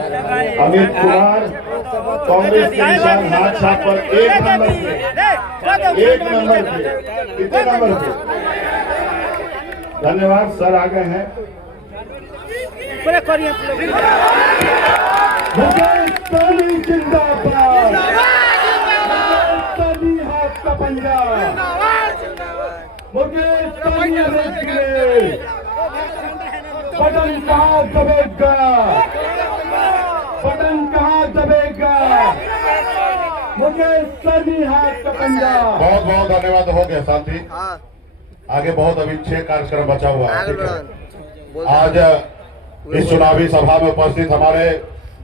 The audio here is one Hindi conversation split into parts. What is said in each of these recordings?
अमित कुमार कांग्रेस के निशान हाथ छाप पर 1 नंबर पे कितने नंबर पे। धन्यवाद सर, आ गए हैं। मुकेश सहनी जिंदाबाद, सहनी हाथ का पंजा, मुकेश सहनी बटन कहाँ दबेगा, बटन कहाँ दबेगा, मुकेश सहनी हाथ का पंजा। बहुत बहुत धन्यवाद। हो गया साथी, आगे बहुत अभी 6 कार्यक्रम बचा हुआ है। आज इस चुनावी सभा में उपस्थित हमारे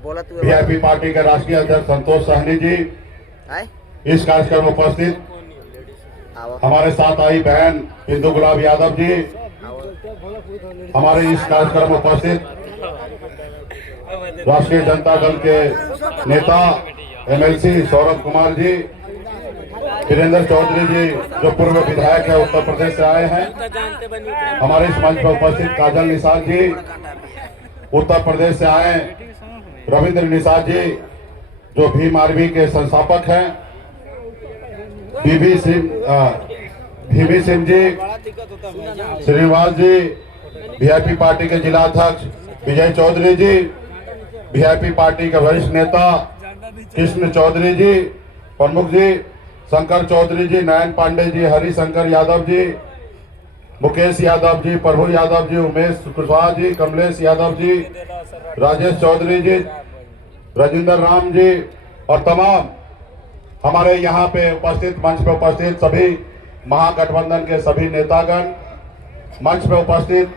वीआईपी पार्टी के राष्ट्रीय अध्यक्ष संतोष सहनी जी, इस कार्यक्रम में उपस्थित हमारे साथ आई बहन बिंदु गुलाब यादव जी, हमारे इस कार्यक्रम में उपस्थित राष्ट्रीय जनता दल के नेता एमएलसी सौरभ कुमार जी, वीरेंद्र चौधरी जी जो पूर्व विधायक है उत्तर प्रदेश से आए हैं, हमारे इस मंच पर उपस्थित काजल निषाद जी उत्तर प्रदेश से आए, रविंद्र निषाद जी जो भीम आर्मी के संस्थापक हैं, भीमी सिंह जी, श्रीनिवास जी वीआईपी पार्टी के जिला अध्यक्ष, विजय चौधरी जी वीआईपी पार्टी के वरिष्ठ नेता, कृष्ण चौधरी जी प्रमुख जी, शंकर चौधरी जी, नयन पांडे जी, हरिशंकर यादव जी, मुकेश यादव जी, प्रभु यादव जी, उमेश कुशवाहा जी, कमलेश यादव जी, राजेश चौधरी जी, राजेंद्र राम जी और तमाम हमारे यहाँ पे उपस्थित मंच पे उपस्थित सभी महागठबंधन के सभी नेतागण, मंच पे उपस्थित,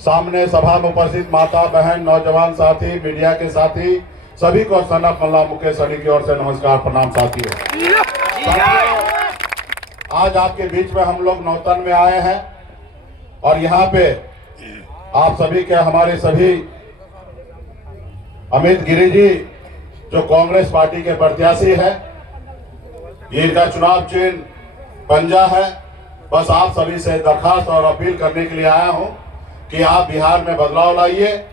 सामने सभा में उपस्थित माता बहन, नौजवान साथी, मीडिया के साथी, सभी को सनफ मल्ला मुकेश सहनी की ओर से नमस्कार प्रणाम साथियों। आज आपके बीच में हम लोग नौतन में आए हैं और यहाँ पे आप सभी के हमारे सभी अमित गिरी जी जो कांग्रेस पार्टी के प्रत्याशी है, इनका चुनाव चिन्ह पंजा है। बस आप सभी से दरखास्त और अपील करने के लिए आया हूं कि आप बिहार में बदलाव लाइए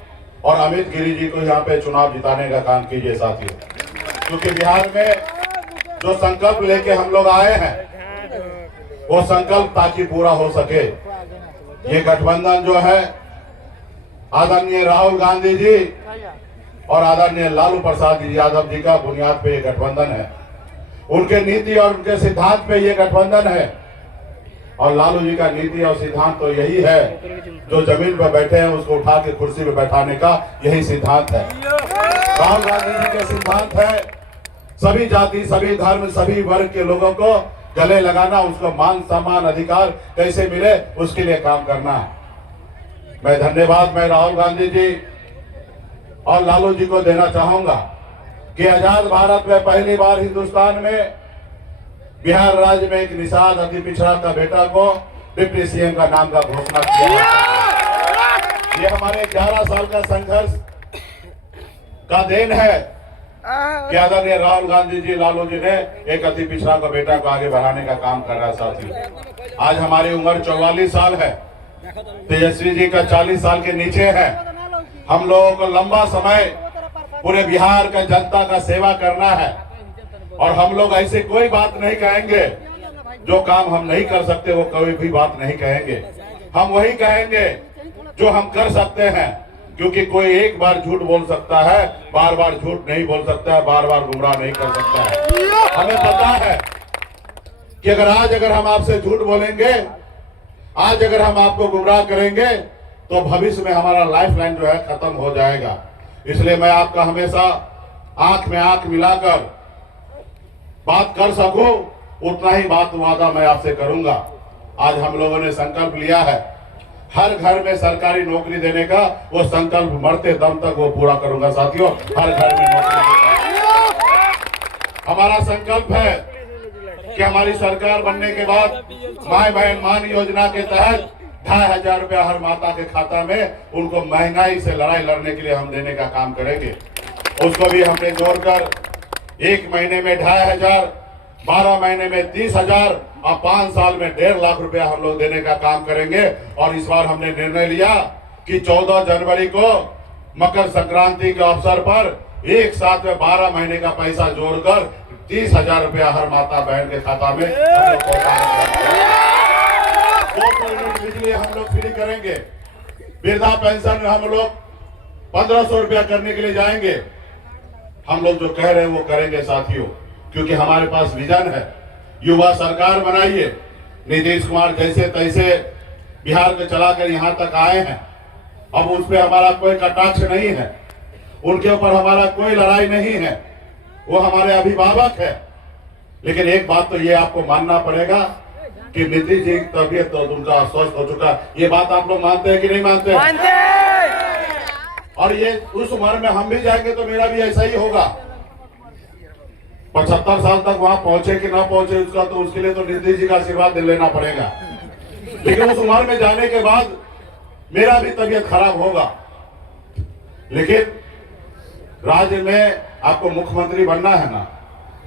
और अमित गिरी जी को यहाँ पे चुनाव जिताने का काम कीजिए साथियों, क्योंकि बिहार में जो संकल्प लेके हम लोग आए हैं वो संकल्प ताकि पूरा हो सके। ये गठबंधन जो है आदरणीय राहुल गांधी जी और आदरणीय लालू प्रसाद यादव जी का बुनियाद पे ये गठबंधन है, उनके नीति और उनके सिद्धांत पे ये गठबंधन है। और लालू जी का नीति और सिद्धांत तो यही है, जो जमीन पर बैठे हैं उसको उठा के कुर्सी पे बैठाने का यही सिद्धांत है। राहुल गांधी जी के सिद्धांत है सभी जाति, सभी धर्म, सभी वर्ग के लोगों को गले लगाना, उसको मान सम्मान अधिकार कैसे मिले उसके लिए काम करना। मैं धन्यवाद मैं राहुल गांधी जी और लालू जी को देना चाहूंगा कि आजाद भारत में पहली बार हिंदुस्तान में बिहार राज्य में एक निषाद अति पिछड़ा का बेटा को डिप्टी सीएम का नाम का घोषणा किया। ये हमारे 11 साल का संघर्ष का देन है कि आदरणीय राहुल गांधी जी, लालू जी ने एक अति पिछड़ा का बेटा को आगे बढ़ाने का काम कर रहा है साथियों। आज हमारी उम्र 44 साल है, तेजस्वी जी का 40 साल के नीचे है। हम लोगों को लंबा समय पूरे बिहार का जनता का सेवा करना है और हम लोग ऐसे कोई बात नहीं कहेंगे जो काम हम नहीं कर सकते, वो कोई भी बात नहीं कहेंगे। हम वही कहेंगे जो हम कर सकते हैं, क्योंकि कोई एक बार झूठ बोल सकता है, बार बार झूठ नहीं बोल सकता है, बार बार गुमराह नहीं कर सकता है। हमें पता है कि अगर हम आपसे झूठ बोलेंगे, आज अगर हम आपको गुमराह करेंगे तो भविष्य में हमारा लाइफ लाइन जो है खत्म हो जाएगा। इसलिए मैं आपका हमेशा आंख में आंख मिलाकर बात कर सकूं, उतना ही बात वादा मैं आपसे करूंगा। आज हम लोगों ने संकल्प लिया है हर घर में सरकारी नौकरी देने का, वो संकल्प मरते दम तक वो पूरा करूंगा साथियों। हर घर में नौकरी हमारा संकल्प है कि हमारी सरकार बनने के बाद माय बहन मान योजना के तहत 2500 रुपया हर माता के खाता में उनको महंगाई से लड़ाई लड़ने के लिए हम देने का काम करेंगे। उसको भी हमने जोड़कर 1 महीने में 2500, 12 महीने में 30,000 और 5 साल में 1.5 लाख रुपया हम लोग देने का काम करेंगे। और इस बार हमने निर्णय लिया कि 14 जनवरी को मकर संक्रांति के अवसर पर एक साथ में 12 महीने का पैसा जोड़कर 30,000 रुपया हर माता बहन के खाता में 2 यूनिट बिजली हम लोग फ्री करेंगे। वृद्धा पेंशन हम लोग 1500 रुपया करने के लिए जाएंगे। हम लोग जो कह रहे हैं वो करेंगे साथियों, क्योंकि हमारे पास विजन है। युवा सरकार बनाइए। नीतीश कुमार जैसे तैसे बिहार को चलाकर यहाँ तक आए हैं, अब उस पर हमारा कोई कटाक्ष नहीं है, उनके ऊपर हमारा कोई लड़ाई नहीं है, वो हमारे अभिभावक है। लेकिन एक बात तो ये आपको मानना पड़ेगा कि नीतीश जी की तबीयत तो उनका स्वस्थ हो चुका। ये बात आप लोग मानते हैं कि नहीं मानते? और ये उस उम्र में हम भी जाएंगे तो मेरा भी ऐसा ही होगा। 75 साल तक वहां पहुंचे कि ना पहुंचे उसका तो उसके लिए तो नीतीश जी का आशीर्वाद लेना पड़ेगा। लेकिन उस उम्र में जाने के बाद मेरा भी तबीयत खराब होगा। लेकिन राज्य में आपको मुख्यमंत्री बनना है ना,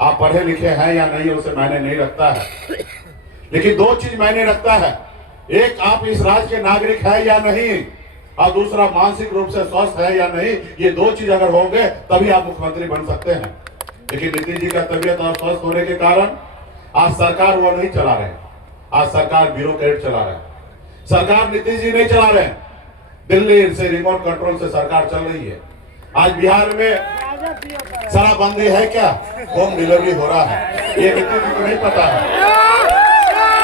आप पढ़े लिखे हैं या नहीं उसे मायने नहीं रखता है, लेकिन 2 चीज मायने रखता है। एक, आप इस राज्य के नागरिक है या नहीं, और दूसरा मानसिक रूप से स्वस्थ है या नहीं। ये 2 चीज अगर होंगे तभी आप मुख्यमंत्री बन सकते हैं। लेकिन नीतीश जी का तबीयत और स्वस्थ होने के कारण आज सरकार वो नहीं चला रहे, आज सरकार ब्यूरोक्रेट चला रहे हैं। सरकार नीतीश जी नहीं चला रहे, दिल्ली से रिमोट कंट्रोल से सरकार चल रही है। आज बिहार में शराबबंदी है क्या? होम डिलीवरी हो रहा है। ये नीतीश जी को नहीं पता है,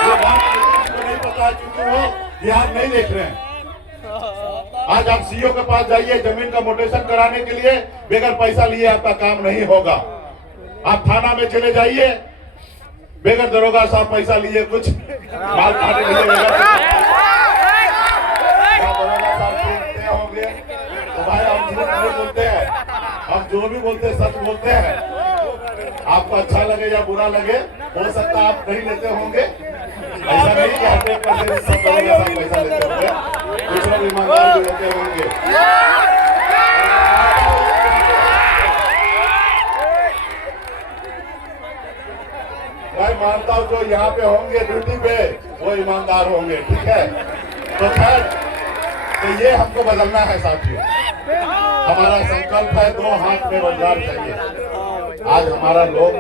ये बात नीतीश जी को नहीं पता है, क्योंकि वो बिहार नहीं देख रहे हैं। आज आप सीओ के पास जाइए, जमीन का मोटेशन कराने के लिए बगैर पैसा लिए आपका काम नहीं होगा। आप थाना में चले जाइए, बगैर दरोगा साहब पैसा लिए कुछ माल खाने के लिए दरोगा साहब बोलते होंगे तो भाई हम झूठ नहीं बोलते हैं, हम जो भी बोलते हैं सच बोलते हैं। आपको अच्छा लगे या बुरा लगे, हो सकता है आप नहीं लेते होंगे, ऐसा नहीं कि 100% सब दरोगा साहब पैसा लेते होंगे, कुछ लोग ईमानदार भी होते होंगे। मैं मानता हूं जो यहाँ पे होंगे ड्यूटी पे वो ईमानदार होंगे, ठीक है। तो खैर, तो ये हमको बदलना है साथियों। हमारा संकल्प है 2 हाथ में रोजगार चाहिए। आज हमारा लोग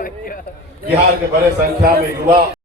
बिहार के बड़े संख्या में युवा